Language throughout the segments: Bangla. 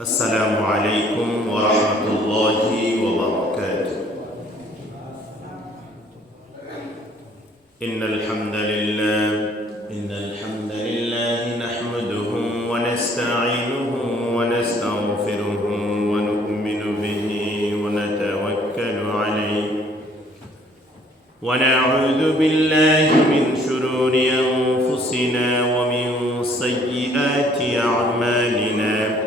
السلام عليكم ورحمة الله وبركاته. إن الحمد لله نحمده ونستعينه ونستغفره ونؤمن به ونتوكل عليه ونعوذ بالله من شرور أنفسنا ومن سيئات أعمالنا.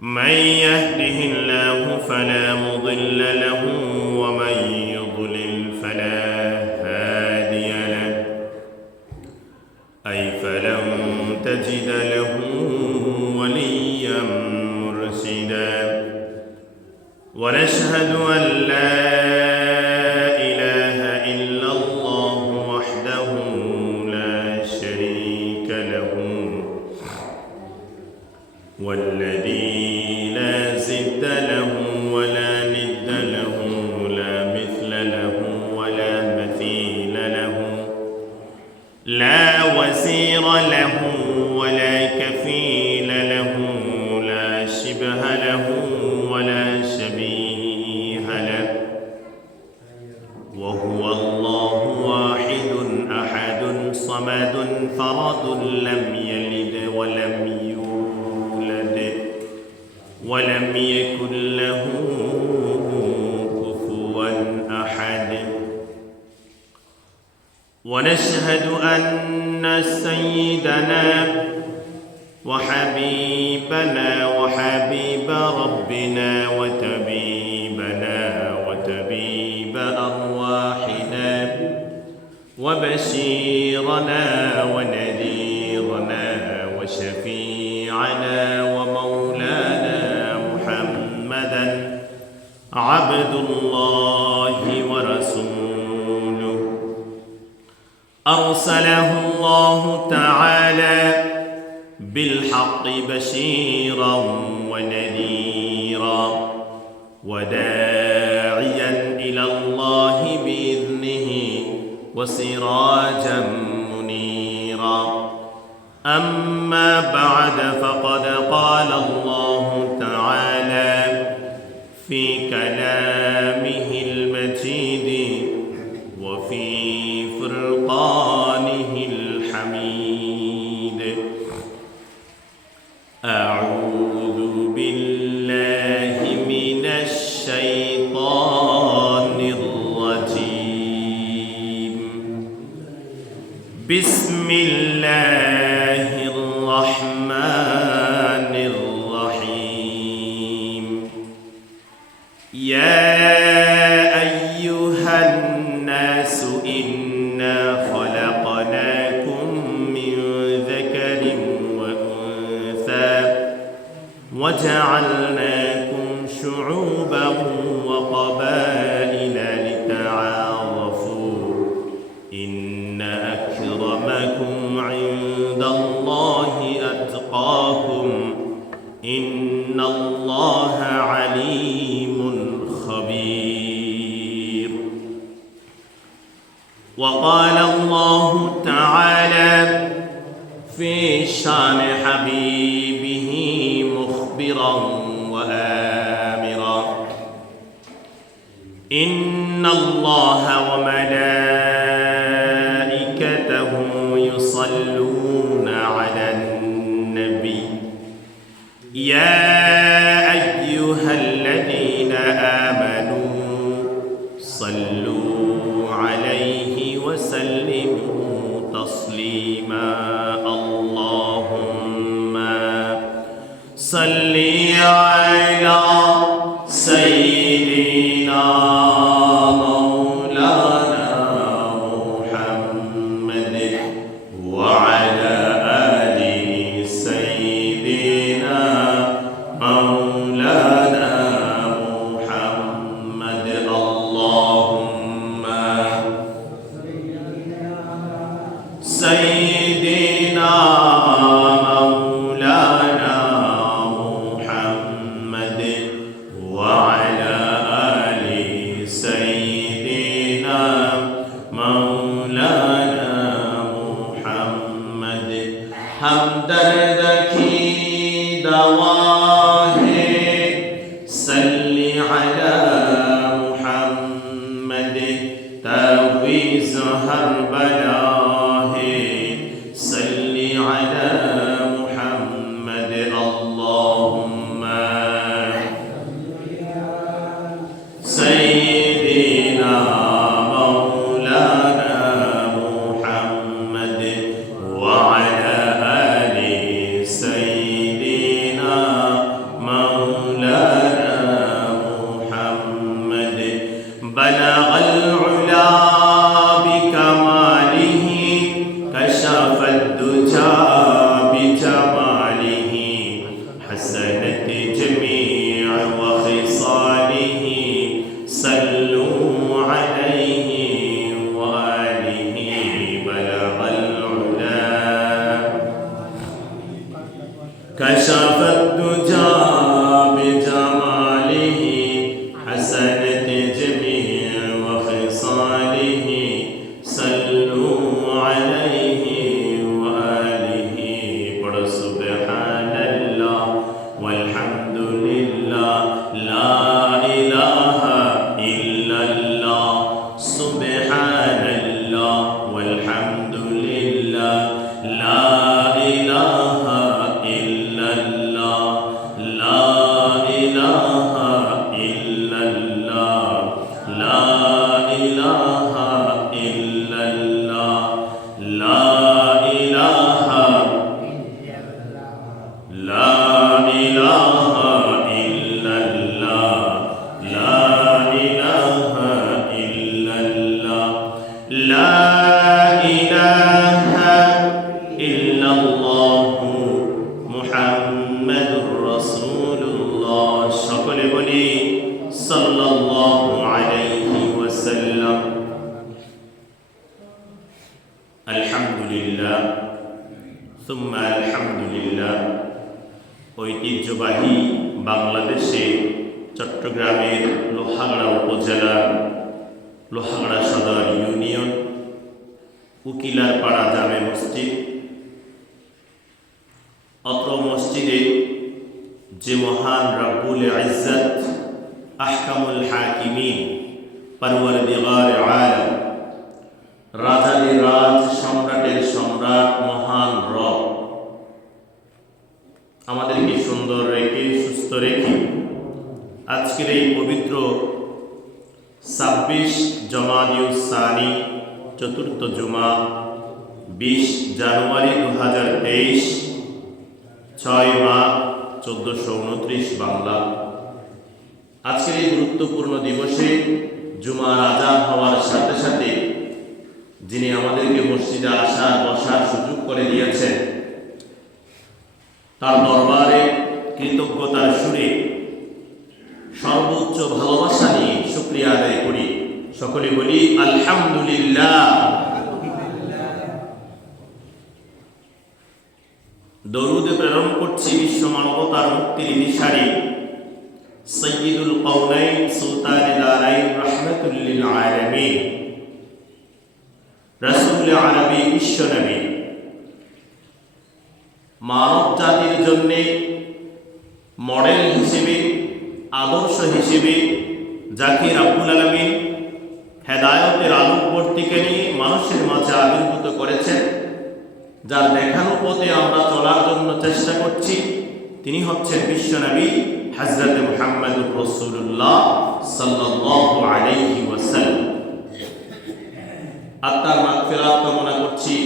من يهده الله فلا مضل له ومن يضلل فلا هادي له أي فلن تجد له وليا مرشدا. ونشهد أن لا إله إلا الله وحده لا شريك له والذي لا زد له ولا ند له لا مثل له ولا مثيل له لا وزير له ولا كفيل له لا شبه له ولا شبيه له وهو الله واحد أحد صمد فرد لم يلد ولم يولد ولم يكن له كفوا أحد. ونشهد أن سيدنا وحبيبنا وحبيب ربنا وطبيبنا وطبيب أرواحنا وبشيرنا ونذيرنا وشفيعنا ومولانا محمدا عبد الله ورسوله أرسله الله تعالى بالحق بشيرا ونذيرا وداعيا إلى الله بإذنه وسراجا منيرا. أما بعد فقد قال الله تعالى في كلامه المجيد وفي فرقانه الحميد. أعوذ بالله من الشيطان الرجيم. بسم الله الرحمن الرحيم. يا أيها الناس إنا خلقناكم من ذكر وأنثى وجعلناكم شعوبا وقبائل لتعارفوا إن أكرمكم عند الله أتقاكم إن الله عليم خبير. وقال الله تعالى في شان حبيبه مخبرا وآمرا إن الله وملائكته يصلون على النبي يا أيها الذين آمنوا صلوا عليه وسلموا تسليما. اللهم صل على سيدنا مولانا محمد وعلى آل سيدنا مولانا محمد. اللهم سيدنا مولانا محمد दवा है सल्ली अला मुहम्मद तवीज़ हर बला है सल्ली अला मुहम्मद अल्लाहुम्मा सय्यिदिना मौलाना मुहम्मद व अला आलि सय्यिदिना मौलाना मुहम्मद बलगल उला बिकमालिहि कशफद दुजा बिजमालिहि हसनत जमीअ व खिसालिहि सल्लू अलैहि व आलिहि बलगल उला कशफद दुजा बिजमालिहि हसनत जमीअ व खिसालिहि सल्लू अलैहि व आलिहि पढ़ो सुब्हानल्लाह वल्हम्दुलिल्लाह ला इलाहा इल्लल्लाह सुब्हानल्लाह वल्हम्दुलिल्लाह ला इलाहा इल्लल्लाह ला इलाहा इल्लल्लाह ला इलाहा इल्लल्लाह ला इलाहा ला इलाहा इल्लल्लाह ला इलाहा इल्लल्लाह ला इलाहा इल्लल्लाह मुहम्मदुर রাসূলুল্লাহ সকলে বলি সাল্লাল্লাহু আলাইহি ওয়াসাল্লাম আলহামদুলিল্লাহ সুম্মা আলহামদুলিল্লাহ ঐতিহ্যবাহী বাংলাদেশে চট্টগ্রামের লোহাগড়া উপজেলার লোহাগড়া সদর ইউনিয়ন উকিলারপাড়া জামে মসজিদ অত্র মসজিদে যে মহান রব্বুল ইজ্জত আহকামুল হাকিমিন পরওয়ারদিগার আলম রাজাদের রাজ সম্রাটের সম্রাট মহান রব আমাদেরকে সুন্দর রেখে সুস্থ রেখে আজকের এই পবিত্র 26 জমাদিউস সানি চতুর্থ জুমা 20 জানুয়ারি 2023 6 মাহ 1429 বাংলা আজকের এই গুরুত্বপূর্ণ দিবসে জুমার আজান হওয়ার সাথে সাথে যিনি আমাদেরকে মসজিদে আসার বসার সুযোগ করে দিয়েছেন তার দরবারে কৃতজ্ঞতার সুরে সর্বোচ্চ ভালোবাসা নিয়ে শুকরিয়া আদায় করি সকলে বলি আলহামদুলিল্লাহ দরুদ প্রেরণ করছি বিশ্ব মানবতার মুক্তির দিশারি সৈয়দুল কওনাইন সুলতানে দারাইন রাহমাতুল লিল আলামিন রাসূল আরবি বিশ্বনবী মানব জাতির জন্য মডেল হিসেবে আদর্শ হিসেবে যাকে রব্বুল আলামিন হেদায়েতের আলোকবর্তিকা নিয়ে মানুষের মাঝে আবির্ভূত করেছেন যার দেখানো পথে আমরা চলার জন্য চেষ্টা করছি তিনি হচ্ছেন বিশ্বনবী হযরত মুহাম্মদুর রাসূলুল্লাহ সাল্লাল্লাহু আলাইহি ওয়াসাল্লাম আত্মার মাগফিরাত কামনা করছি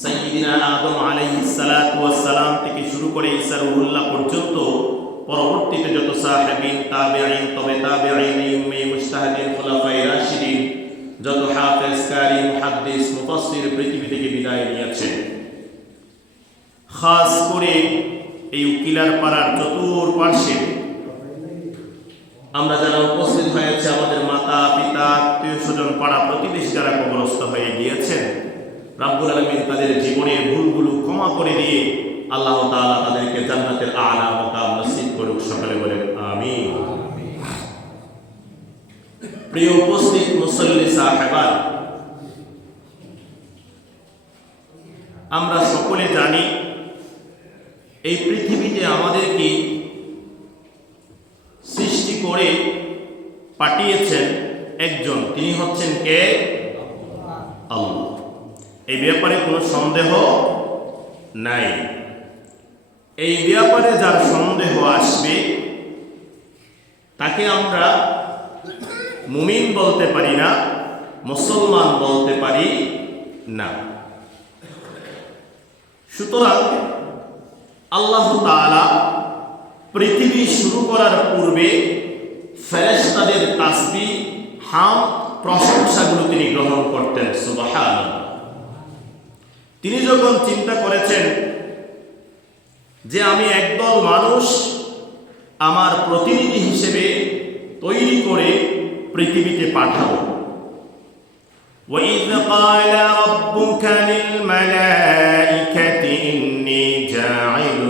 সাইয়্যিদিনা আদম আলাইহিস সালাতু ওয়াস সালাম থেকে শুরু করে ঈসা রূহুল্লাহ পর্যন্ত পরবর্তীতে যত সাহাবীন তাবেঈন তবে তাবেঈন উম্মে মুজতাহিদিন খুলাফায়ে রাশিদিন যত হাফেজ কারি মুহাদ্দিস মুফাসসির পৃথিবী থেকে বিদায় নিয়েছেন খাস করে এই উকিলারপাড়ার চতুর্পার্শ্বে আমরা যারা উপস্থিত হয়েছে আমাদের মাতা পিতা আত্মীয় স্বজন পাড়া প্রতিবেশী যারা কবরস্থ হয়ে গিয়েছেন রব্বুল আলামিন তাদের জীবনের ভুলগুলো ক্ষমা করে দিয়ে আল্লাহ তাআলা তাদেরকে জান্নাতের আলা মাকাম নসিব করুক সকলে বলেন আমিন প্রিয় উপস্থিত মুসল্লি সাহেবান আমরা সকলে জানি এই পৃথিবীতে আমাদেরকে সৃষ্টি করে পাঠিয়েছেন একজন, তিনি হচ্ছেন কে? আল্লাহ। এই ব্যাপারে কোনো সন্দেহ নাই। এই ব্যাপারে যার সন্দেহ আসবে তাকে আমরা মুমিন বলতে পারি না, মুসলমান বলতে পারি না। সুতরাং আল্লাহ তাআলা পৃথিবী শুরু করার পূর্বে ফেরেশতাদের তাসবিহ, হামদ, প্রশংসাগুলো তিনি গ্রহণ করতেন। সুবহানাল্লাহ। তিনি যখন চিন্তা করেছেন যে আমি একদল মানুষ আমার প্রতিনিধি হিসেবে তৈরি করে পৃথিবীতে পাঠাবো। وَإِذْ قَالَ رَبُّكَ لِلْمَلَائِكَةِ إِنِّي جَاعِلٌ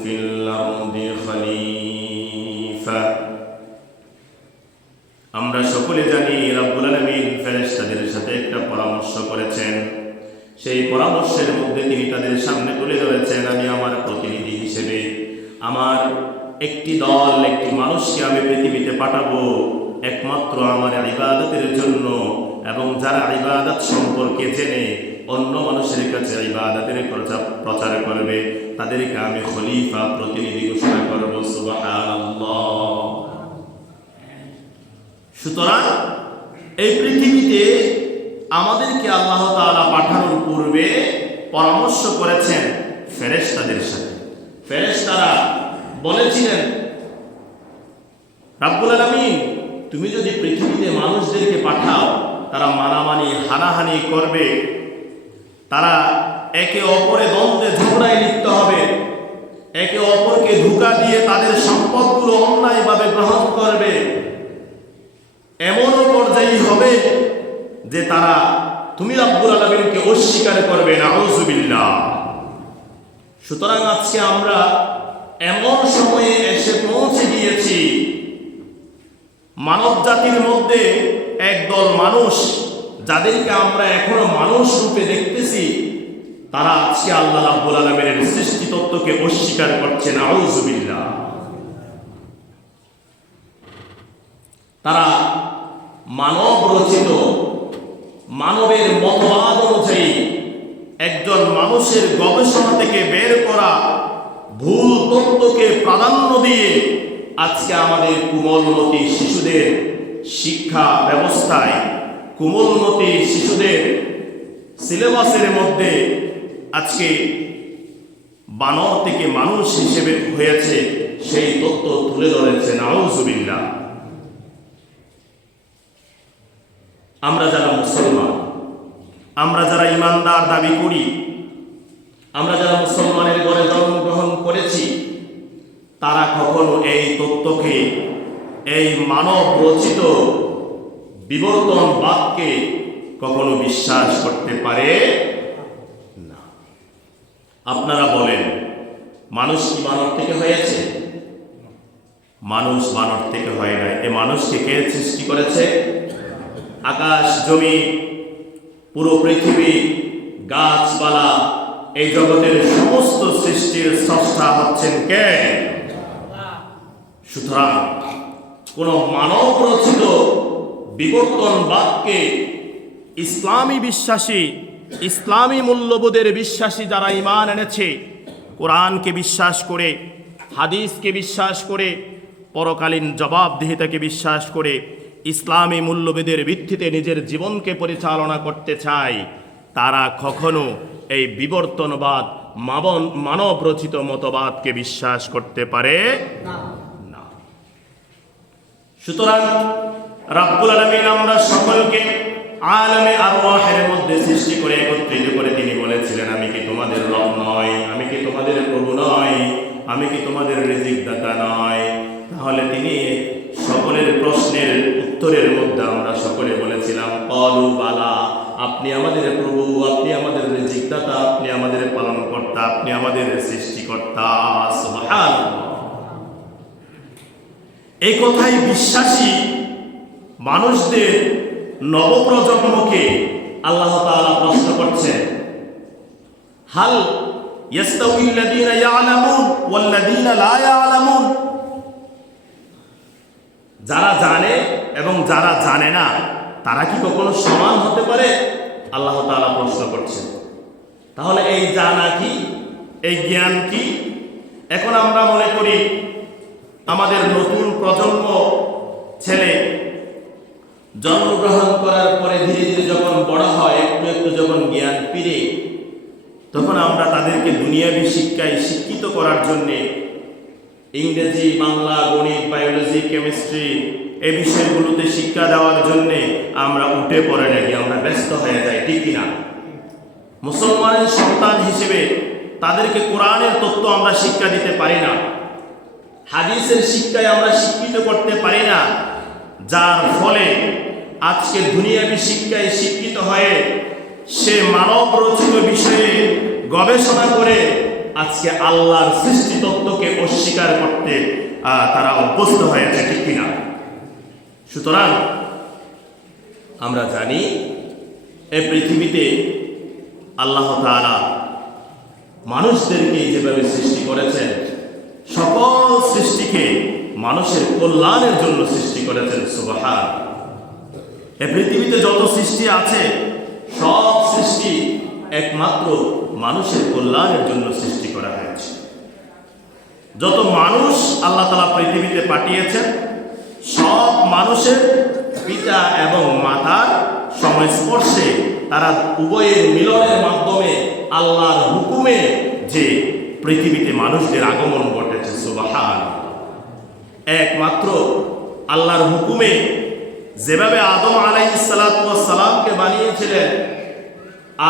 فِي الْأَرْضِ خَلِيفَةً। আমরা সকলে জানি রব্বুল আলামিন ফেরেশতাদের সাথে একটা পরামর্শ করেছেন। সেই পরামর্শের মধ্যে তিনি তাদের সামনে তুলে ধরেছেন, আমি আমার প্রতিনিধি হিসেবে আমার একটি দল, একটি মানুষকে আমি পৃথিবীতে পাঠাবো একমাত্র আমার ইবাদতের জন্য, এবং যারা ইবাদত সম্পর্কে জেনে অন্য মানুষের কাছে ইবাদতের প্রচার করবে তাদেরকে আমি খলিফা, প্রতিনিধি ঘোষণা করব। সুবহানাল্লাহ। সুতরাং এই পৃথিবীতে আমাদেরকে আল্লাহ তাআলা পাঠানোর পূর্বে পরামর্শ করেছেন ফেরেশতাদের সাথে। ফেরেশতারা বলেছিলেন, রব্বুল আলামিন তুমি যদি পৃথিবীতে মানুষদেরকে পাঠাও তারা মানামানি, হানাহানি করবে, তারা একে অপরে দ্বন্দ্বে ঝগড়ায় লিপ্ত হবে, একে অপরকে ধোঁকা দিয়ে তাদের সম্পদগুলো অন্যায়ভাবে গ্রহণ করবে, এমনও পর্যায়ে হবে যে তারা তুমি রব্বুল আলামিনকে অস্বীকার করবে। নাউযুবিল্লাহ। সুতরাং আজকে আমরা এমন সময়ে এসে পৌঁছে গিয়েছি, মানব জাতির মধ্যে একদল মানুষ যাদেরকে আমরা এখনো মানুষ রূপে দেখতেছি, তারা আজকে আল্লাহ রাব্বুল আলামিনের সৃষ্টি তত্ত্বকে অস্বীকার করছে। নাউযুবিল্লাহ। তারা মানব রচিত, মানবের মতবাদ অনুযায়ী একজন মানুষের গবেষণা থেকে বের করা ভুল তত্ত্বকে প্রাধান্য দিয়ে আজকে আমাদের কোমলমতি শিশুদের শিক্ষা ব্যবস্থায়, কোমলমতি শিশুদের সিলেবাসের মধ্যে আজকে বানর থেকে মানুষ হিসেবে হয়েছে সেই তত্ত্ব তুলে ধরেছে। নাউযুবিল্লাহ। আমরা যারা মুসলমান, আমরা যারা ইমানদার দাবি করি, আমরা যারা মুসলমানের ঘরে জন্মগ্রহণ করেছি, তারা কখনো এই তত্ত্বকে, এই মানব রচিত বিবর্তনবাদকে কখনো বিশ্বাস করতে পারে না। আপনারা বলেন, মানুষ কি বানর থেকে হয়েছে? মানুষ বানর থেকে হয় না। এ মানুষকে কে সৃষ্টি করেছে? আকাশ, জমি, পুরো পৃথিবী, গাছপালা, এই জগতের সমস্ত সৃষ্টির স্রষ্টা হচ্ছেন কে? সুতরাং কোন মানব রচিত বিবর্তনবাদকে ইসলামী বিশ্বাসী, ইসলামী মূল্যবোধের বিশ্বাসী যারা ঈমান এনেছে, কোরআনকে বিশ্বাস করে, হাদিসকে বিশ্বাস করে, পরকালীন জবাবদিহিতাকে বিশ্বাস করে, ইসলামী মূল্যবোধের ভিত্তিতে নিজের জীবনকে পরিচালনা করতে চায়, তারা কখনো এই বিবর্তনবাদ, মানব রচিত মতবাদকে বিশ্বাস করতে পারে না। সুতরাং রব্বুল আলামিন আমরা সকলকে আলামে আরওয়াহের মধ্যে সৃষ্টি করে একত্রিত করে তিনি বলেছিলেন, আমি কি তোমাদের রব নয়? আমি কি তোমাদের প্রভু নয়? আমি কি তোমাদের রিজিক দাতা নয়? তাহলে তিনি সকলের প্রশ্নের উত্তরের মধ্যে আমরা সকলে বলেছিলাম, ক্বালু বালা, আপনি আমাদের প্রভু, আপনি আমাদের রিজিক দাতা, আপনি আমাদের পালনকর্তা, আপনি আমাদের সৃষ্টিকর্তা। সুবহানাল্লাহ। এই কথাই বিশ্বাসী মানুষদের নবপ্রজন্মকে আল্লাহ তাআলা প্রশ্ন করছেন, হাল ইয়াস্তাউইল্লাযীনা ইয়ালামুন ওয়াল্লাযীনা লা ইয়ালামুন, যারা জানে এবং যারা জানে না তারা কি কখনো সমান হতে পারে? আল্লাহ তাআলা প্রশ্ন করছেন। তাহলে এই জানা কি, এই জ্ঞান কি? এখন আমরা মনে করি আমাদের নতুন প্রজন্ম ছেলে জন্মগ্রহণ করার পরে ধীরে ধীরে যখন বড় হয়, একটু একটু যখন জ্ঞান ফিরে, তখন আমরা তাদেরকে দুনিয়াবী শিক্ষায় শিক্ষিত করার জন্যে ইংরেজি, বাংলা, গণিত, বায়োলজি, কেমিস্ট্রি এই বিষয়গুলোতে শিক্ষা দেওয়ার জন্যে আমরা উঠে পড়ে লাগি, আমরা ব্যস্ত হয়ে যাই, ঠিক কিনা? মুসলমানের সন্তান হিসেবে তাদেরকে কোরআনের তত্ত্ব আমরা শিক্ষা দিতে পারি না, হাদিসের শিক্ষায় আমরা শিক্ষিত করতে পারি না, যার ফলে আজকে দুনিয়াবী শিক্ষায় শিক্ষিত হয়ে সে মানব রচিত বিষয়ে গবেষণা করে আজকে আল্লাহর সৃষ্টি তত্ত্বকে অস্বীকার করতে তারা অভ্যস্ত হয়েছে, ঠিক কিনা? সুতরাং আমরা জানি এই পৃথিবীতে আল্লাহ তাআলা মানুষদেরকে যেভাবে সৃষ্টি করেছেন, সকল সৃষ্টিকে মানুষের কল্যাণের জন্য সৃষ্টি করেছেন। সুবহান। এই পৃথিবীতে যত সৃষ্টি আছে সব সৃষ্টি একমাত্র মানুষের কল্যাণের জন্য সৃষ্টি করা হয়েছে। যত মানুষ আল্লাহ তাআলা পৃথিবীতে পাঠিয়েছেন সব মানুষের পিতা এবং মাতার সংস্পর্শে, তারা উভয়ের মিলনের মাধ্যমে আল্লাহর হুকুমে যে পৃথিবীতে মানুষদের আগমন ঘটেছে। সুবহান। একমাত্র আল্লাহর হুকুমে যেভাবে আদম আলাইহিস সালাতু ওয়াস সালামকে বানিয়েছিলেন,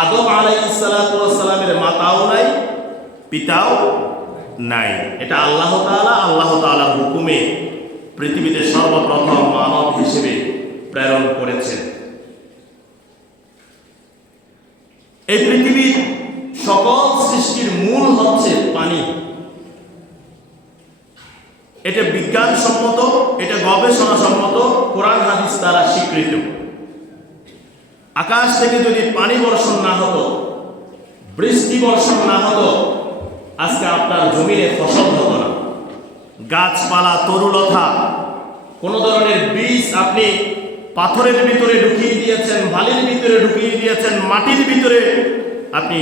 আদম আলাইহিস সালাতু ওয়াস সালামের মাতাও নাই, পিতাও নাই। এটা আল্লাহ তাআলার হুকুমে পৃথিবীতে সর্বপ্রথম মানব হিসেবে প্রেরণ করেছেন। এই পৃথিবীর সকল সৃষ্টির মূল হচ্ছে পানি। এটা বিজ্ঞানসম্মত, এটা গবেষণা সম্মত, কোরআন হাদিস দ্বারা স্বীকৃত। আকাশ থেকে যদি পানি বর্ষণ না হতো, বৃষ্টি বর্ষণ না হতো, আজকে আপনার জমিনে ফসল হতো না। গাছপালা, তরুলতা, কোন ধরনের বীজ আপনি পাথরের ভিতরে ঢুকিয়ে দিয়েছেন, বালির ভিতরে ঢুকিয়ে দিয়েছেন, মাটির ভিতরে আপনি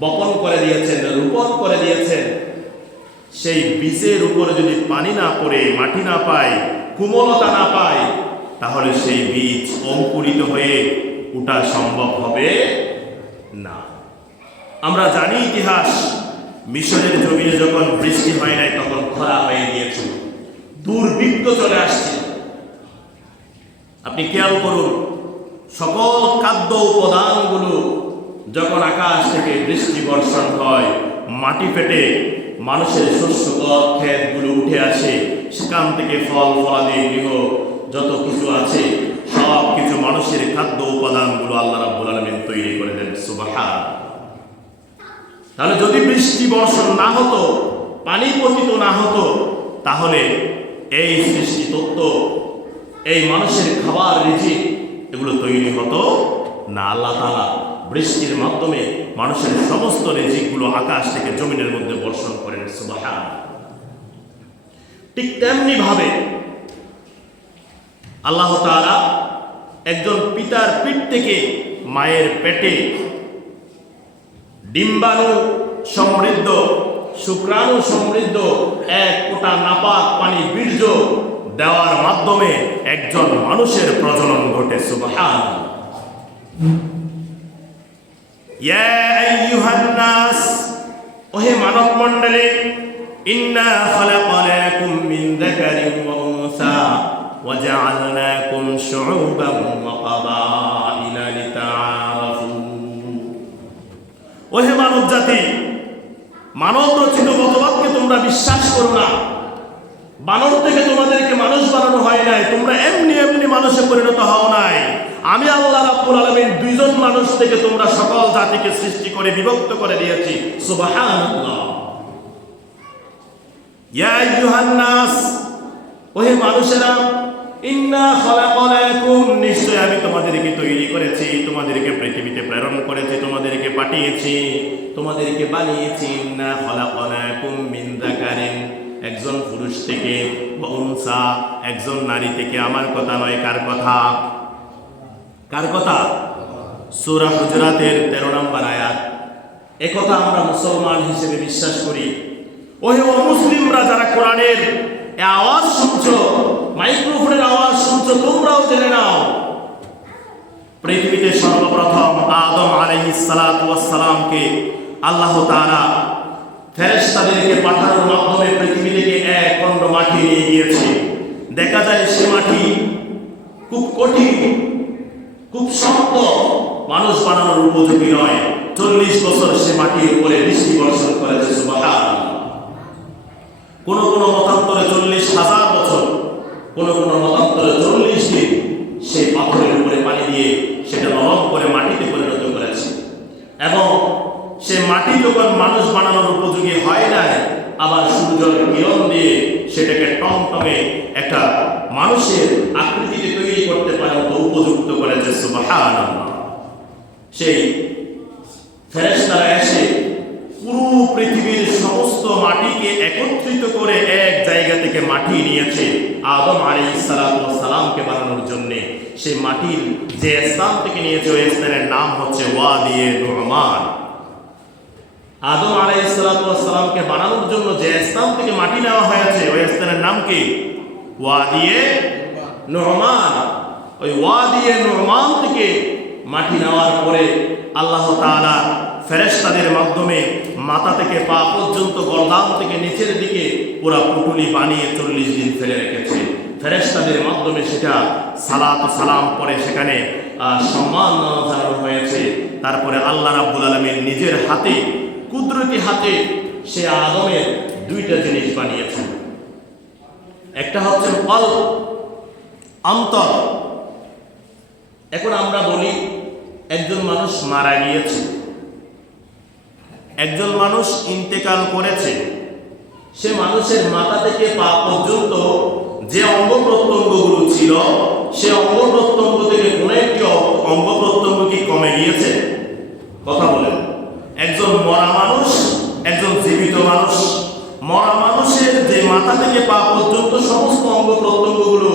বপন করে দিয়েছেন, রোপণ করে দিয়েছেন, সেই বীজের উপরে যদি পানি না পড়ে, মাটি না পায়, কোমলতা না পায়, তাহলে সেই বীজ অঙ্কুরিত হয়ে ওঠা সম্ভব হবে না। আমরা জানি ইতিহাস, মিশরের জমিনে যখন বৃষ্টি হয় নাই তখন খরা হয়ে গিয়েছিল, দুর্ভিক্ষ চলে আসছিল। আপনি খেয়াল করুন, সকল খাদ্য উপাদানগুলো যখন আকাশ থেকে বৃষ্টি বর্ষণ হয়, মাটি ফেটে মানুষের শস্য ক্ষেতগুলো উঠে আসে, সেখান থেকে ফল ফলাদি, গৃহ যত কিছু আছে সব কিছু মানুষের খাদ্য উপাদানগুলো আল্লাহ রাব্বুল আলামিন তৈরি করে দেন। সুবহান। তাহলে যদি বৃষ্টি বর্ষণ না হতো, পানি পতিত না হতো, তাহলে এই সৃষ্টি তত্ত্ব, এই মানুষের খাবার, রিজিক এগুলো তৈরি হতো না। আল্লাহ তাআলা বৃষ্টির মাধ্যমে মানুষের সমস্ত রিজিকগুলো আকাশ থেকে জমিনের মধ্যে বর্ষণ করেন। সুবহান। ঠিক তেমনি ভাবে আল্লাহ তাআলা একজন পিতার পিঠ থেকে, মায়ের পেটে ডিম্বাণু সমৃদ্ধ, শুক্রাণু সমৃদ্ধ এক ফোঁটা নাপাক পানি, বীর্য দেওয়ার মাধ্যমে একজন মানুষের প্রজনন ঘটে। সুবহান। ইয়া আইয়ুহান নাস, ওহে মানব মণ্ডলী, ইন্না খালাকনাকুম মিন যাকারিন ওয়া উনসা ওয়া জাআলনাকুম শুউবান ওয়া ক্বাবাইলা লিতাআরাফু। ওহে মানব জাতি, মানব রচিত মতবাদকে তোমরা বিশ্বাস করো না। বানর থেকে তোমাদেরকে মানুষ বানানো হয় নাই, তোমরা এমনি এমনি মানুষে পরিণত হও নাই। আমি আল্লাহ রাব্বুল আলামিন দুইজন মানুষ থেকে তোমরা সকল জাতিকে সৃষ্টি করে বিভক্ত করে দিয়েছি। সুবহানাল্লাহ। ইয়া আইয়ুহান নাস, ওহে মানুষেরা, ইন্না খালাকনাকুম, নিশ্চয় আমি তোমাদেরকে তৈরি করেছি, তোমাদেরকে পৃথিবীতে প্রেরণ করেছি, তোমাদেরকে পাঠিয়েছি তোমাদেরকে বানিয়েছি ইন্না খলাকনাকুম মিন যাকারিন, একজন পুরুষ থেকে, ওয়া উনসা, একজন নারী থেকে। আমার কথা নয়, কার কথা? কার কথা? সূরা হুজরাতের 13 নম্বর আয়াত। একথা আমরা মুসলমান হিসেবে বিশ্বাস করি। ওহে অমুসলিমরা যারা কোরআনের এই আওয়াজ শুনছো, মাইক্রোফোনের আওয়াজ শুনছো, তোমরাও জেনে নাও, পৃথিবীতে সর্বপ্রথম আদম আলাইহিস সালাতু ওয়াস সালামকে আল্লাহ তাআলা ফেরেশতাদেরকে পাঠানোর মাধ্যমে পৃথিবী থেকে এক খণ্ড মাটি নিয়ে গিয়েছে। দেখা যায় সে মাটি খুব কঠিন, খুব শক্ত, মানুষ বানানোর উপযোগী নয়। 40 বছর সে মাটির উপরে বৃষ্টি বর্ষণ করেছে, সুবহানাল্লাহ। কোন কোন মতান্তরে 40,000 বছর, কোন কোন মতান্তরে 40 দিন সে পাথরের উপরে পানি দিয়ে সেটা নরম করে মাটিতে পরিণত করেছে। এবং সে মাটি যখন মানুষ বানানোর উপযোগী হয় নাই, আবার সূর্যের কিরণ দিয়ে সেটাকে টমটমে একটা মানুষের আকৃতিতে তৈরি করতে পারে মতো উপযুক্ত করেছে, সুবহানাল্লাহ। সেই ফেরেশতারা এসে পুরো পৃথিবীর সমস্ত মাটিকে একত্রিত করে এক জায়গা থেকে মাটি নিয়েছে আদম আলাইহিস সালাতু ওয়াস সালামকে বানানোর জন্য। সেই মাটির যে স্থান থেকে নিয়েছে ওই স্থানের নাম হচ্ছে ওয়াদিয়ে নুরমান। আদম আলাইহিস সালাতু ওয়াস সালামকে বানানোর জন্য যে স্থান থেকে মাটি নেওয়া হয়েছে ওই স্থানের নাম কি? ওয়াদিয়ে নুরমান। ওই ওয়াদিয়ে নুরমান থেকে মাটি নেওয়ার পরে আল্লাহ তাআলা ফেরেশতাদের মাধ্যমে মাথা থেকে পা পর্যন্ত, গর্দান থেকে নিচের দিকে পুরা পুটুলি বানিয়ে 40 দিন ফেলে রেখেছে। ফেরেশতাদের মাধ্যমে সেটা সালাত ও সালাম পরে সেখানে সম্মান জানানো হয়েছে। তারপরে আল্লাহ রাব্বুল আলামিন নিজের হাতে, কুদরতি হাতে সে আদমের 2টা জিনিস বানিয়েছেন। একটা হচ্ছে কলব, অন্তর। এখন আমরা বলি একজন মানুষ মারা গিয়েছে, একজন মানুষ ইন্তেকাল করেছে, সে মানুষের মাথা থেকে পা পর্যন্ত যে অঙ্গ প্রত্যঙ্গগুলো ছিল, সে অঙ্গ প্রত্যঙ্গ থেকে কোন একটি অঙ্গ প্রত্যঙ্গ কি কমে গিয়েছে? কথা বলেন। একজন মরা মানুষ, একজন জীবিত মানুষ, মরা মানুষের যে মাথা থেকে পা পর্যন্ত সমস্ত অঙ্গ প্রত্যঙ্গগুলো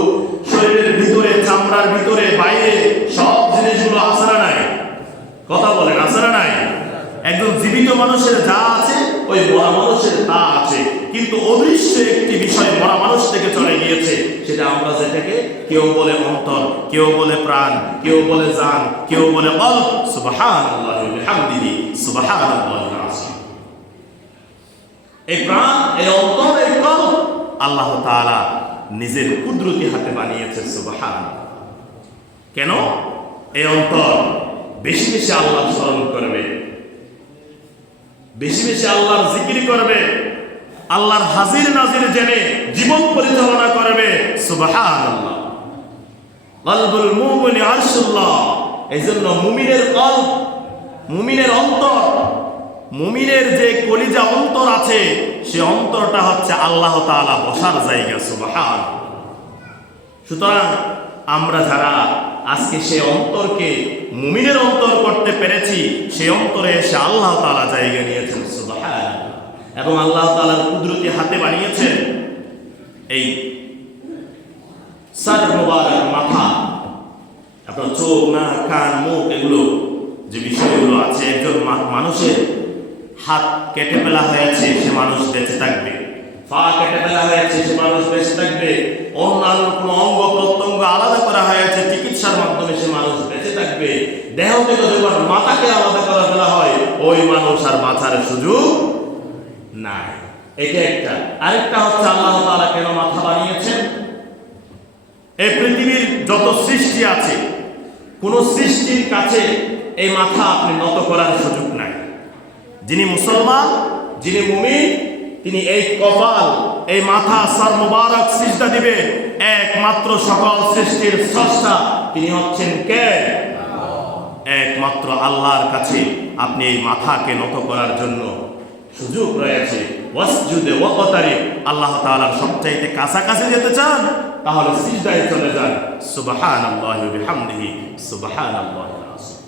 শরীরের ভিতরে, চামড়ার ভিতরে, বাইরে সব জিনিসগুলো আছে না নাই? কথা বলেন, আছে না নাই? একজন জীবিত মানুষের যা আছে ওই মরা মানুষের তা আছে, কিন্তু অদৃশ্য একটি বিষয় মরা মানুষ থেকে চলে গিয়েছে। সেটা আমরা যেটাকে কেউ বলে অন্তর, কেউ বলে প্রাণ, কেউ বলে জান, কেউ বলে কলব। সুবহানাল্লাহি ওয়া বিহামদিহি, সুবহানাল্লাহিল আযীম। এই প্রাণ, এই অন্তর, এই কলব আল্লাহ তাআলা নিজের কুদরতি হাতে বানিয়েছে, সুবহানাল্লাহ। কেন? এই অন্তর বেশি বেশি আল্লাহর স্মরণ করবে, বেশি বেশি আল্লাহর জিকির করবে, আল্লাহর হাজির নাজির জেনে জীবন পরিচালনা করবে, সুবহানাল্লাহ। কলবুল মুমিনি আরশুল্লাহ। এইজন্য মুমিনের কলব, মুমিনের অন্তর, মুমিনের যে কলিজা অন্তর আছে, সে অন্তরটা হচ্ছে আল্লাহ তাআলা বসার জায়গা, সুবহানাল্লাহ। সুতরাং আমরা যারা আজকে সেই অন্তরকে মুমিনের অন্তর করতে পেরেছি, সেই অন্তরে এসে আল্লাহ তাআলা জায়গা নিয়েছেন, সুবহানাল্লাহ। এবং আল্লাহ তাআলার কুদরতি হাতে বানিয়েছেন এই সার মুবারক, মাথা, আপনার চোখ, নাক, কান, মুখ, এগুলো যে বিষয়গুলো আছে। একজন মানুষের হাত কেটে ফেলা হয়েছে, সে মানুষ বেঁচে থাকবে। পা কেটে ফেলা হয়েছে, সে মানুষ বেঁচে থাকবে। অন্যান্য কোনো অঙ্গ প্রত্যঙ্গ আলাদা করা হয়েছে, চিকিৎসার মাধ্যমে সে মানুষ বেঁচে থাকবে। দেহ থেকে যখন মাথাকে আলাদা করে ফেলা হয়, ওই মানুষ আর বাঁচার সুযোগ নাই। এটা একটা। আরেকটা হচ্ছে আল্লাহ তাআলা কেন মাথা বানিয়েছেন? এই পৃথিবীর যত সৃষ্টি আছে, কোন সৃষ্টির কাছে এই মাথা আপনি নত করার সুযোগ নাই। যিনি মুসলমান, যিনি মুমিন, তিনি এই কপাল, এই মাথা, সর মুবারক সিজদা দিবে একমাত্র সকল সৃষ্টির স্রষ্টা। তিনি হচ্ছেন কে? একমাত্র আল্লাহর কাছে আপনি এই মাথাকে নত করার জন্য সুযোগ রয়েছে। ওয়াসজুদে ওয়াকতারিব। আল্লাহ তাআলার সবচাইতে কাছাকাছি যেতে চান, তাহলে সিজদায় চলে যান। সুবহানাল্লাহি ওয়া বিহামদিহি, সুবহানাল্লাহিল আযীম।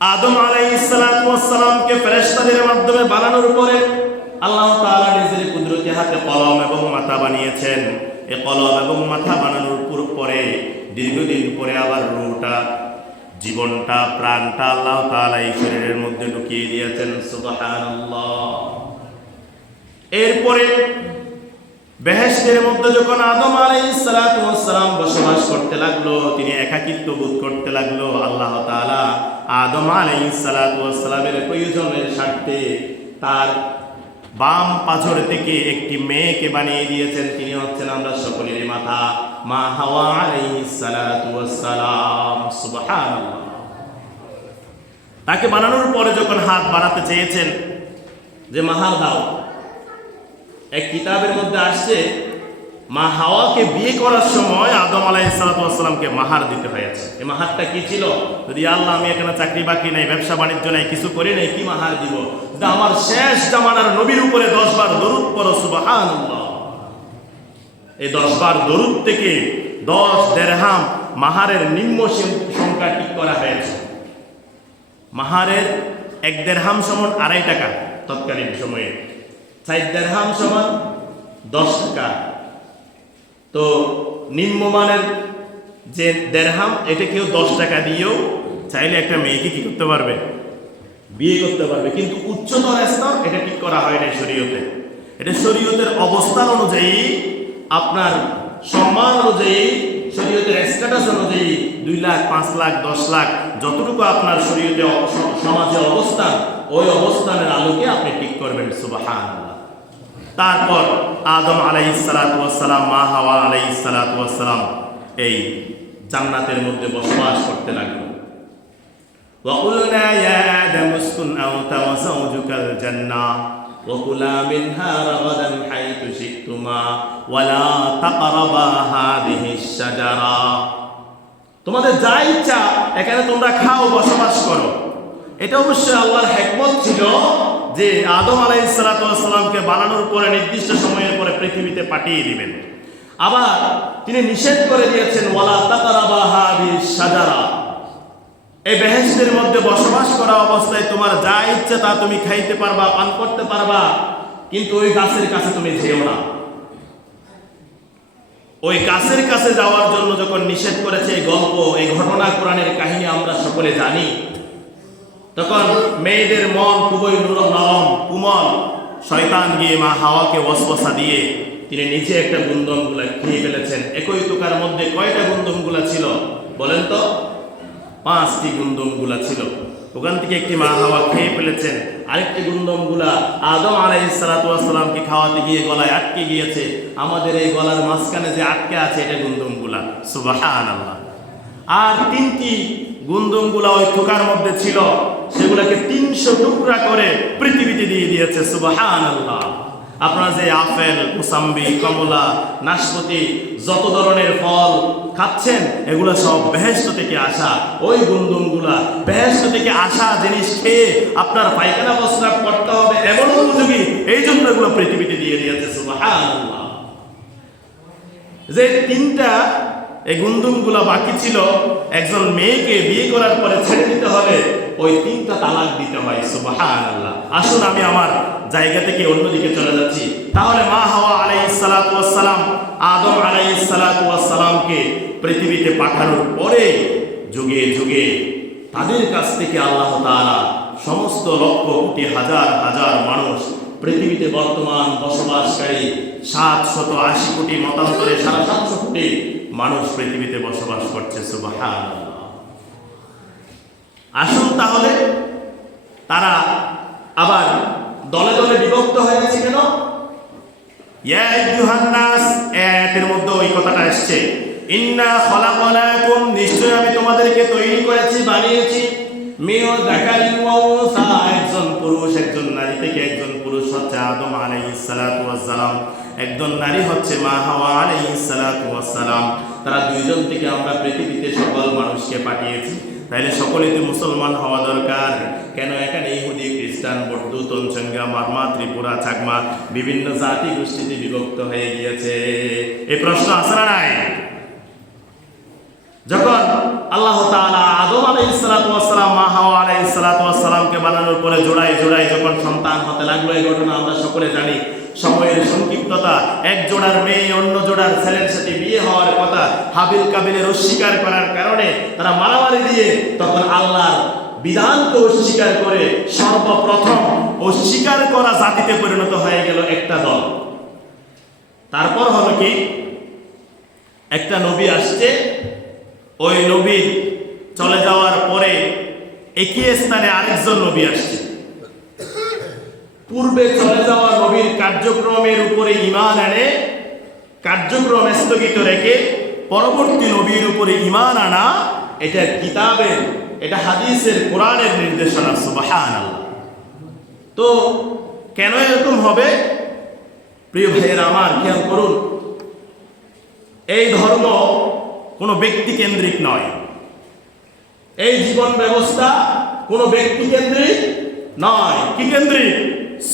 আদম আলাইহিস সালাতু ওয়াস সালামকে ফেরেশতাদের মাধ্যমে বানানোর পরে আল্লাহ তাআলা নিজের কুদরতি হাতে কলম এবং মাথা বানিয়েছেন। এই কলম এবং মাথা বানানোর পরে দীর্ঘদিন পরে আবার রূহটা, জীবনটা, প্রাণটা আল্লাহ তাআলা এই শরীরের মধ্যে ঢুকিয়ে দিয়েছেন। সুবহানাল্লাহ। এরপরে বেহেশতের মধ্যে যখন আদম আলাইহিস সালাতু ওয়াস সালাম বসবাস করতে লাগলো, তিনি একাকিত্ব বোধ করতে লাগলো। আল্লাহ তাআলা আদম আলাইহিস সালাতু ওয়াস সালামের প্রয়োজনের স্বার্থে তার বাম পাঁজর থেকে একটি মেয়েকে বানিয়ে দিয়েছেন। তিনি হচ্ছেন আমরা সকলেরই মাতা, মা হাওয়া আলাইহিস সালাতু ওয়াস সালাম। সুবহানাল্লাহ। তাকে বানানোর পরে যখন হাত বাড়াতে চেয়েছেন যে মাহার দাও, এক কিতাবের মধ্যে আসছে মা হাওয়াকে বিয়ে করার সময় আদম আলাইহিস সালাতু ওয়াস সালামকে মাহার দিতে হয়েছে। এই মাহারটা কি ছিল? যদি আল্লাহ আমি এখানে চাকরি বাকরি নাই, ব্যবসা বাণিজ্য নাই, কিছু করি নাই, কি মাহার দিব? আমার শেষ জামানার নবীর উপরে 10 বার দরুদ পড়ো। সুবহানাল্লাহ। এই 10 বার দরুদ থেকে 10 দিরহাম মাহারের নিম্ন সংখ্যা ঠিক করা হয়েছে। মাহারের 1 দিরহাম সমান 2.5 টাকা তৎকালীন সময়ে, 4 দিরহাম সমান 10 টাকা। তো নিম্নমানের যে দিরহাম, এটা কেউ 10 টাকা দিয়েও চাইলে একটা মেয়েকে কি করতে পারবে? বিয়ে করতে পারবে। কিন্তু উচ্চতর স্তর এটা ঠিক করা হয় না শরীয়তে। এটা শরীয়তের অবস্থান অনুযায়ী, আপনার সম্মান অনুযায়ী, শরীয়তের স্ট্যাটাস অনুযায়ী 2 লাখ, 5 লাখ, 10 লাখ, যতটুকু আপনার শরীয়তে সমাজে অবস্থান, ওই অবস্থানের আলোকে আপনি ঠিক করবেন। সুবহানাল্লাহ। তারপর আদম আলাইহিস সালাতু ওয়াস সালাম, মা হাওয়া আলাইহিস সালাতু ওয়াস সালাম এই জান্নাতের মধ্যে বসবাস করতে লাগলো। وَقُلْنَا يَا آدَمُ اسْكُنْ أَنْتَ وَزَوْجُكَ الْجَنَّةَ وَكُلَا مِنْهَا رَغَدًا حَيْثُ شِئْتُمَا وَلَا تَقْرَبَا هَذِهِ الشَّجَرَةَ। তোমাদের যা ইচ্ছা এখানে তোমরা খাও, বসবাস করো। এটা অবশ্যই আল্লাহর হিকমত ছিল যে আদম আলাইহিস সালাতু ওয়াস সালামকে বানানোর পরে নির্দিষ্ট সময়ের পরে পৃথিবীতে পাঠিয়ে দিবেন। আবার তিনি নিষেধ করে দিয়েছেন ওয়ালা তাকরাবা হাযিহিশ শাজারা, এই বেহেশতের মধ্যে বসবাস করা অবস্থায় তোমার যা ইচ্ছা তা তুমি খাইতে পারবা, পান করতে পারবা, কিন্তু ওই গাছের কাছে তুমি যেও না। ওই গাছের কাছে যাওয়ার জন্য যখন নিষেধ করেছে, এই গল্প, এই ঘটনা, কোরআনের কাহিনী আমরা সকলে জানি, তখন মেয়েদের মন খুবই নরম কোমল। শয়তান গিয়ে মা হাওয়াকে ওয়াসওয়াসা দিয়ে তিনি নিজে একটা গুন্দমগুলা খেয়ে ফেলেছেন। একই টুকার মধ্যে কয়টা গুন্দমগুলা ছিল বলেন তো? 5টি গুন্দমগুলা ছিল। ওখান থেকে একটি মা হাওয়া খেয়ে ফেলেছেন, আরেকটি গুন্দমগুলা আদম আলাইহিস সালাতু ওয়াস সালামকে খাওয়াতে গিয়ে গলায় আটকে গিয়েছে। আমাদের এই গলার মাঝখানে যে আটকে আছে এটা গুন্দমগুলা। সুবহানাল্লাহ। আর 3টি গুন্দমগুলা ওই টুকার মধ্যে ছিল, সেগুলোকে 300 টুকরা করে পৃথিবীতে দিয়ে দিয়েছে। সুবহানাল্লাহ। আপনারা যে আপেল, মুসাম্বি, কমলা, নাশপাতি, যত ধরনের ফল খাচ্ছেন, এগুলো সব বেহেশত থেকে আসা। ওই গুন্দমগুলা বেহেশত থেকে আসা জিনিস খেয়ে আপনার পায়খানা প্রস্রাব করতে হবে এমন উপযোগী, এই জন্য এগুলো পৃথিবীতে দিয়ে দিয়েছে। সুবহানাল্লাহ। যে 3টা এই গুন্দমগুলা বাকি ছিল, একজন মেয়েকে বিয়ে করার পরে ছেড়ে দিতে হবে, ওই 3টা তালাক দিতে হয়। সুবহানাল্লাহ। আসুন আমি আমার জায়গা থেকে অন্যদিকে চলে যাচ্ছি। তাহলে মা হাওয়া আলাইহিস সালাতু ওয়াস সালাম আদম আলাইহিস সালাতু ওয়াস সালামকে পৃথিবীতে পাঠানোর পরে যুগে যুগে তাদের কাছ থেকে আল্লাহ তাআলা সমস্ত লক্ষ কোটি হাজার হাজার মানুষ, পৃথিবীতে বর্তমান বসবাসকারী 780 কোটি, মতান্তরে 750 কোটি মানুষ পৃথিবীতে বসবাস করছে। সুবহানাল্লাহ। আসুন তাহলে তারা আবার দলে দলে বিভক্ত হয়ে গেছে কেন? ইয়া আইয়ুহান নাস, আয়াতের মধ্যে ওই কথাটা আসছে, ইন্না খলাকনাকুম, নিশ্চয় আমি তোমাদেরকে তৈরি করেছি, বানিয়েছি, মিন যাকারিন ওয়া উনসা, একজন পুরুষ একজন নারী থেকে। একজন পুরুষ হচ্ছে আদম আলাইহিস সালাতু ওয়াস সালাম, একজন নারী হচ্ছে মা হাওয়া আলাইহিস সালাতু ওয়াস সালাম। তারা দুইজন থেকে আমরা পৃথিবীতে সকল মানুষকে পাঠিয়েছি। তাইলে সকলেই তো মুসলমান হওয়া দরকার। কেন এখানে ইহুদি, খ্রিস্টান, বৌদ্ধ, তঞ্চঙ্গা, মারমা, ত্রিপুরা, চাকমা বিভিন্ন জাতি গোষ্ঠীতে বিভক্ত হয়ে গিয়েছে? এই প্রশ্ন আছে না নাই? যখন আল্লাহ তাআলা আদম আলাইহিস সালাতু ওয়াস সালাম মা হাওয়া আলাইহিস সালাতু ওয়াস সালামকে বানানোর পরে জোড়ায় জোড়ায় যখন সন্তান হতে লাগলো, এই ঘটনা আমরা সকলে জানি। সময়ের সংক্ষিপ্ততা, এক জোড়ার মেয়ে অন্য জোড়ার ছেলের সাথে বিয়ে হওয়ার কথা হাবিল কাবিলের অস্বীকার করার কারণে তারা মারামারি দিয়ে তখন আল্লাহর বিধানকে অস্বীকার করে সর্বপ্রথম অস্বীকার করা জাতিতে পরিণত হয়ে গেল একটা দল। তারপর হলো কি, একটা নবী আসছে, ওই নবী চলে যাওয়ার পরে একই স্থানে আরেকজন নবী আসছে। পূর্বে চলে যাওয়া নবীর কার্যক্রমের উপরে ঈমান এনে কার্যক্রম স্থগিত রেখে পরবর্তী নবীর উপরে ঈমান আনা, এটা কিতাবের, এটা হাদিসের, কোরআনের নির্দেশনা। সুবহানাল্লাহ। তো কেন এরকম হবে? প্রিয় ভাইয়েরা আমার, খেয়াল করুন, এই ধর্ম কোনো ব্যক্তি কেন্দ্রিক নয়, এই জীবন ব্যবস্থা কোনো ব্যক্তি কেন্দ্রিক নয়। কি কেন্দ্রিক?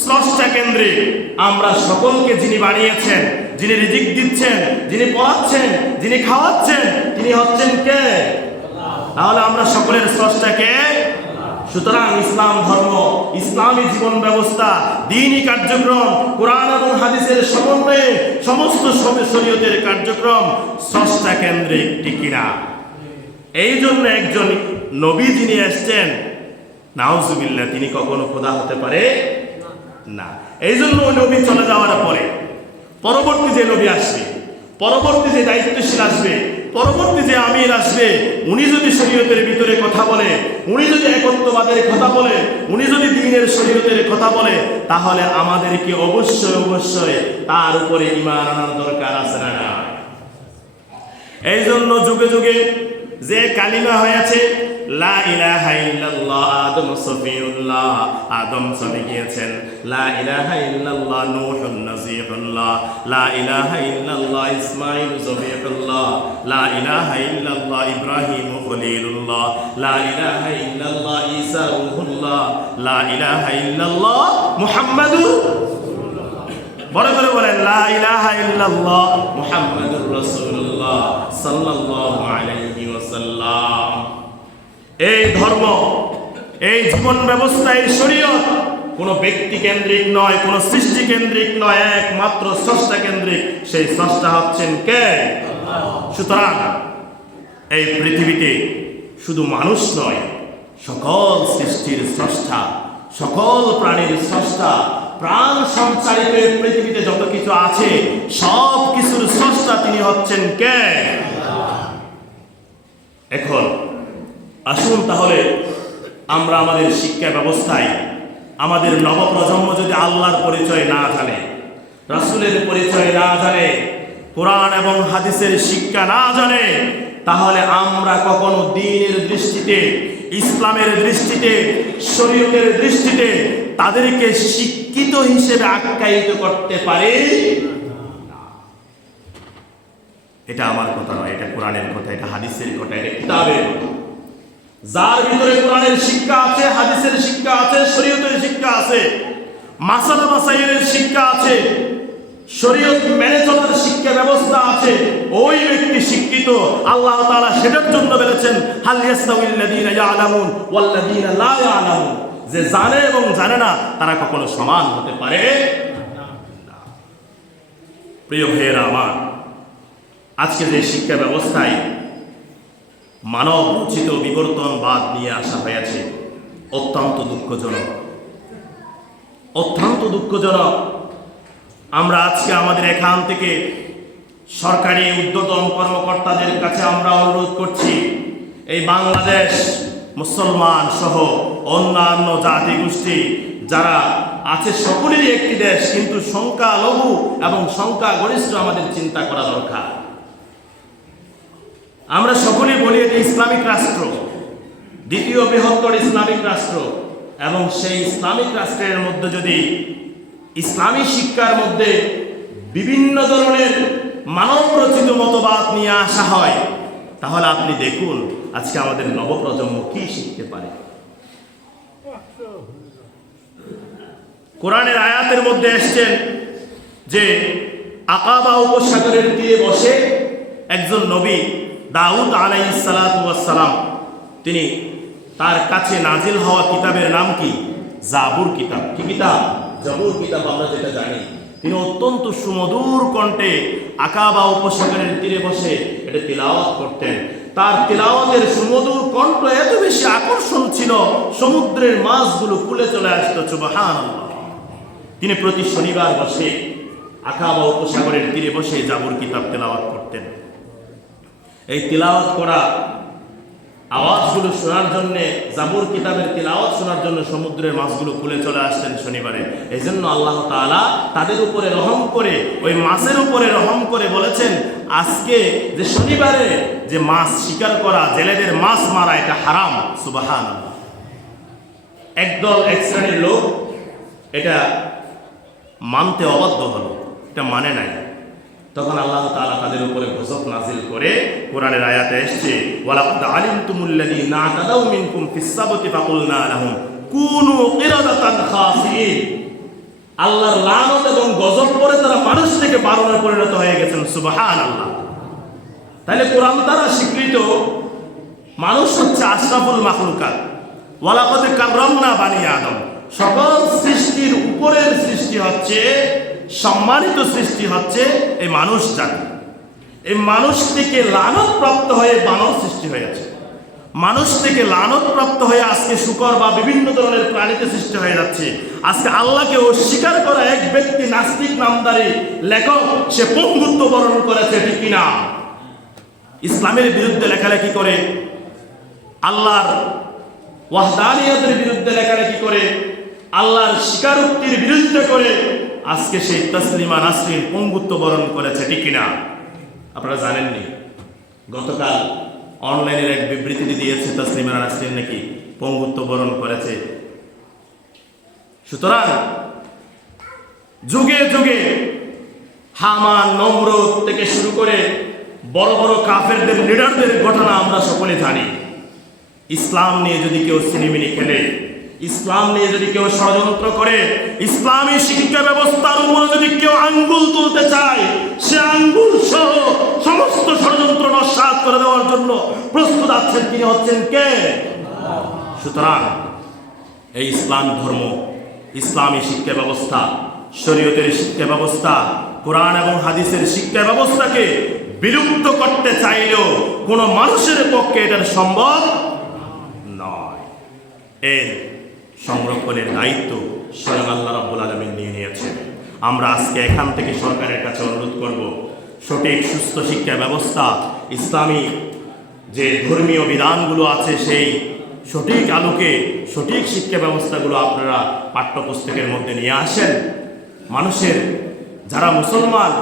স্রষ্টা কেন্দ্রিক। আমরা সকলকে যিনি বানিয়েছেন, যিনি রিজিক দিচ্ছেন, যিনি পড়াচ্ছেন, যিনি খাওয়াচ্ছেন, তিনি হচ্ছেন কে? তাহলে আমরা সকলের স্রষ্টা কে? সুতরাং ইসলাম ধর্ম, ইসলামী জীবন ব্যবস্থা, দ্বীনি কার্যক্রম, কোরআন এবং হাদিসের সমন্বয়ে সমস্ত শরীয়তের কার্যক্রম স্রষ্টা কেন্দ্রিক, ঠিক কিনা? এই জন্য একজন নবী যিনি আসছেন, নাউজুবিল্লাহ, তিনি কখনো খোদা হতে পারে না। এই জন্য ওই নবী চলে যাওয়ার পরে পরবর্তী যে নবী আসবে, পরবর্তী যে দায়িত্বশীল আসবে, পরবর্তী যে আমির আসবে, উনি যদি শরীয়তের ভিতরে কথা বলে, উনি যদি একত্ববাদের কথা বলে, উনি যদি দ্বীনের শরীয়তের কথা বলে, তাহলে আমাদেরকে অবশ্যই অবশ্যই তার উপরে ঈমান আনার দরকার আছে না? এই জন্য যুগে যুগে যে কালিমা হয়েছে, লা ইলাহা ইল্লাল্লাহ, আদম সফিউল্লাহ, আদম সফি গিয়েছেন। লা ইলাহা ইল্লাল্লাহ, নূহুন নাজিহুল্লাহ। লা ইলাহা ইল্লাল্লাহ, ইসমাঈল জবিহুল্লাহ। লা ইলাহা ইল্লাল্লাহ, ইব্রাহিম খলিলুল্লাহ। লা ইলাহা ইল্লাল্লাহ, ঈসা রূহুল্লাহ। লা ইলাহা ইল্লাল্লাহ, মুহাম্মাদুর, বড় করে বলেন, লা ইলাহা ইল্লাল্লাহ মুহাম্মাদুর রাসূলুল্লাহ সাল্লাল্লাহু আলাইহি ওয়াসাল্লাম। এই ধর্ম, এই জীবন ব্যবস্থা, এই শরীয়ত কোনো ব্যক্তি কেন্দ্রিক নয়, কোনো সৃষ্টি কেন্দ্রিক নয়, একমাত্র স্রষ্টা কেন্দ্রিক। সেই স্রষ্টা হচ্ছেন কে? সুতরাং এই পৃথিবীতে শুধু মানুষ নয়, সকল সৃষ্টির স্রষ্টা, সকল প্রাণীর স্রষ্টা, প্রাণ সঞ্চারিত পৃথিবীতে যত কিছু আছে সব কিছুর স্রষ্টা তিনি হচ্ছেন কে? এখন আসুন তাহলে আমরা আমাদের শিক্ষা ব্যবস্থায় আমাদের নবপ্রজন্ম যদি আল্লাহর পরিচয় না জানে, রাসূলের পরিচয় না জানে, কোরআন এবং হাদিসের শিক্ষা না জানে, তাহলে আমরা কখনো দ্বীনের দৃষ্টিতে, ইসলামের দৃষ্টিতে, শরীয়তের দৃষ্টিতে তাদেরকে শিক্ষিত হিসেবে আখ্যায়িত করতে পারি না। এটা আমার কথা নয়, এটা কোরআনের কথা, এটা হাদিসের কথা, এটা কিতাবের কথা। যার ভিতরে কোরআনের শিক্ষা আছে, হাদিসের শিক্ষা আছে, শরীয়তের শিক্ষা আছে, মাসালা মাসাইলের শিক্ষা আছে, শরীয়ত মেনে চলার শিক্ষা ব্যবস্থা আছে, ওই ব্যক্তি শিক্ষিত। আল্লাহ তাআলা সেটার জন্য বলেছেন, হাল ইয়াস্তাউিল্লাযীনা ইয়ালামুন ওয়াল্লাযীনা লা ইয়ালামুন, যে জানে এবং জানে না তারা কখনো সমান হতে পারে না। প্রিয় ভাইয়েরা আমার, আজকে যে শিক্ষা ব্যবস্থায় মানব রচিত বিবর্তনবাদ নিয়ে আসা হয়েছে, অত্যন্ত দুঃখজনক, অত্যন্ত দুঃখজনক। আমরা আজকে আমাদের এখান থেকে সরকারি ঊর্ধ্বতন কর্মকর্তাদের কাছে আমরা অনুরোধ করছি, এই বাংলাদেশ মুসলমান সহ অন্যান্য জাতি গোষ্ঠী যারা আছে সকলেরই একটি দেশ, কিন্তু সংখ্যালঘু এবং সংখ্যাগরিষ্ঠ আমাদের চিন্তা করা দরকার। আমরা সকলেই বলি এটি ইসলামিক রাষ্ট্র, দ্বিতীয় বৃহত্তর ইসলামিক রাষ্ট্র, এবং সেই ইসলামিক রাষ্ট্রের মধ্যে যদি ইসলামী শিক্ষার মধ্যে বিভিন্ন ধরনের মানব রচিত মতবাদ নিয়ে আসা হয়, তাহলে আপনি দেখুন আজকে আমাদের নবপ্রজন্ম কি শিখতে পারে। কোরআনের আয়াতের মধ্যে এসেছেন যে আকাবা উপসাগরের তীরে বসে একজন নবী দাউদ আলাইহিস সালাতু ওয়াস সালাম তিনি তার কাছে নাজিল হওয়া কিতাবের নাম কি? জাবুর কিতাব। কি কিতাব? জাবুর কিতাব আমরা যেটা জানি। তিনি অত্যন্ত সুমধুর কণ্ঠে আকাবা উপসাগরের তীরে বসে এটা তিলাওয়াত করতেন। তার তিলাওয়াতের সুমধুর কণ্ঠ এত বেশি আকর্ষণ ছিল, সমুদ্রের মাছগুলো কুলে চলে আসতো। সুবহানাল্লাহ। তিনি প্রতি শনিবার বসে আকাবা উপসাগরের তীরে বসে জাবুর কিতাব তিলাওয়াত করতেন। এই তিলাওয়াত করা আওয়াজগুলো শোনার জন্য, জাবুর কিতাবের তিলাওয়াত শোনার জন্য সমুদ্রের মাছগুলো কুলে চলে আসতেন শনিবারে। এই জন্য আল্লাহ তাআলা তাদের উপরে রহম করে, ওই মাছের উপরে রহম করে বলেছেন, আজকে যে শনিবারে যে মাছ শিকার করা, জেলেদের মাছ মারা, এটা হারাম। সুবহানাল্লাহ। একদল এক শ্রেণীর লোক এটা মানতে অবাধ্য হলো, এটা মানে নাই। তখন আল্লাহ তাআলা তাদের উপরে গজব নাজিল করে কোরআনের আয়াতে এসেছে, ওয়ালাকাদ আলিমতুমুল্লাযীনা আতাদাউ মিনকুম ফিস সাবতি ফাকুলনা লাহুম কুনু কিরাদাতান খাসিঈন। আল্লাহর লানত এবং গজব পড়ে তারা মানুষ থেকে বানরে পরিণত হয়ে গেছেন। সুবহানাল্লাহ। তাহলে কোরআন দ্বারা স্বীকৃত মানুষ হচ্ছে আশরাফুল মাখলুকাত। ওয়ালাকাদ কাররামনা বানি আদম। সকল সৃষ্টির উপরের সৃষ্টি হচ্ছে, সম্মানিত সৃষ্টি হচ্ছে এই মানুষ জাতি। এই মানুষ থেকে লানত প্রাপ্ত হয়ে বানর সৃষ্টি হয়েছে। মানুষ থেকে লানত প্রাপ্ত হয়ে আজকে শূকর বা বিভিন্ন ধরনের প্রাণীতে সৃষ্টি হয়ে যাচ্ছে। আজকে আল্লাহকে অস্বীকার করা এক ব্যক্তি, নাস্তিক নামধারী লেখক, সে পঙ্গুত্ব বরণ করেছে, ঠিক কিনা? ইসলামের বিরুদ্ধে লেখালেখি করে, আল্লাহর ওয়াহদানিয়তের বিরুদ্ধে লেখালেখি করে, আল্লাহর স্বীকারোক্তির বিরুদ্ধে করে আজকে সেই তাসলিমা নাসরিন পঙ্গুত্ব বরণ করেছে, ঠিক কিনা? আপনারা জানেননি, গতকাল অনলাইনের এক বিবৃতি দিয়েছে তাসলিমা নাসরিন নাকি পঙ্গুত্ব বরণ করেছে। সুতরাং যুগে যুগে হামান, নমরুদ থেকে শুরু করে বড় বড় কাফেরদের লিডারদের ঘটনা আমরা সকলে জানি। ইসলাম নিয়ে যদি কেউ সিনেমিনি খেলে, ইসলাম নিয়ে যদি কেউ ষড়যন্ত্র করে, ইসলামী শিক্ষা ব্যবস্থার উপরে যদি কেউ আঙ্গুল তুলতে চায়, সে আঙ্গুল সহ সমস্ত ষড়যন্ত্র নস্যাৎ করে দেওয়ার জন্য প্রস্তুত আছেন। তিনি হচ্ছেন কে? সুতরাং এই ইসলাম ধর্ম, ইসলামী শিক্ষা ব্যবস্থা, শরীয়তের শিক্ষা ব্যবস্থা, কোরআন এবং হাদিসের শিক্ষা ব্যবস্থাকে বিলুপ্ত করতে চাইলেও কোনো মানুষের পক্ষে এটার সম্ভব নয়। এর সংরক্ষণের দায়িত্ব স্বয়ং আল্লাহ রাব্বুল আলামিন নিয়ে নিয়েছেন। আমরা আজকে এখান থেকে সরকারের কাছে অনুরোধ করব, সঠিক সুস্থ শিক্ষা ব্যবস্থা, ইসলামী যে ধর্মীয় বিধানগুলো আছে, সেই সঠিক আলোকে সঠিক শিক্ষা ব্যবস্থাগুলো আপনারা পাঠ্যপুস্তকের মধ্যে নিয়ে আসেন। মানুষের, যারা মুসলমান,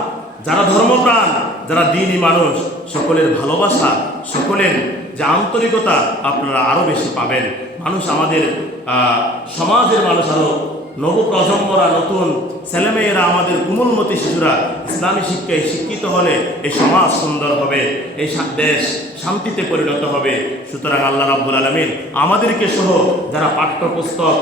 যারা ধর্মপ্রাণ, যারা দ্বীনি মানুষ, সকলের ভালোবাসা, সকলের যে আন্তরিকতা আপনারা আরও বেশি পাবেন। মানুষ, আমাদের সমাজের মানুষ, আরও নবপ্রজন্মরা, নতুন ছেলেমেয়েরা, আমাদের কোমলমতি শিশুরা ইসলামী শিক্ষায় শিক্ষিত হলে এই সমাজ সুন্দর হবে, এই দেশ শান্তিতে পরিণত হবে। সুতরাং আল্লাহ রাব্বুল আলামিন আমাদেরকে সহ যারা পাঠ্যপুস্তক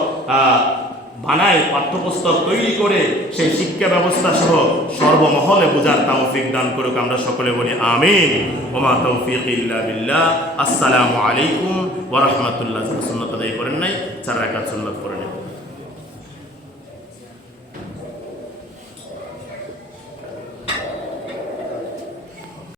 বানায়, পাঠ্যপুস্তক তৈরি করে সেই শিক্ষা ব্যবস্থা সহ সর্বমহলে বোঝার তৌফিক দান করুক। আমরা সকলে বলি আমিন। ওমা তৌফিক ইল্লা বিল্লাহ। আসসালামু আলাইকুম ওয়া রাহমাতুল্লাহ। সুন্নাত আদায় করেন নাই, 4 রাকাত সুন্নাত পড়ে নেন।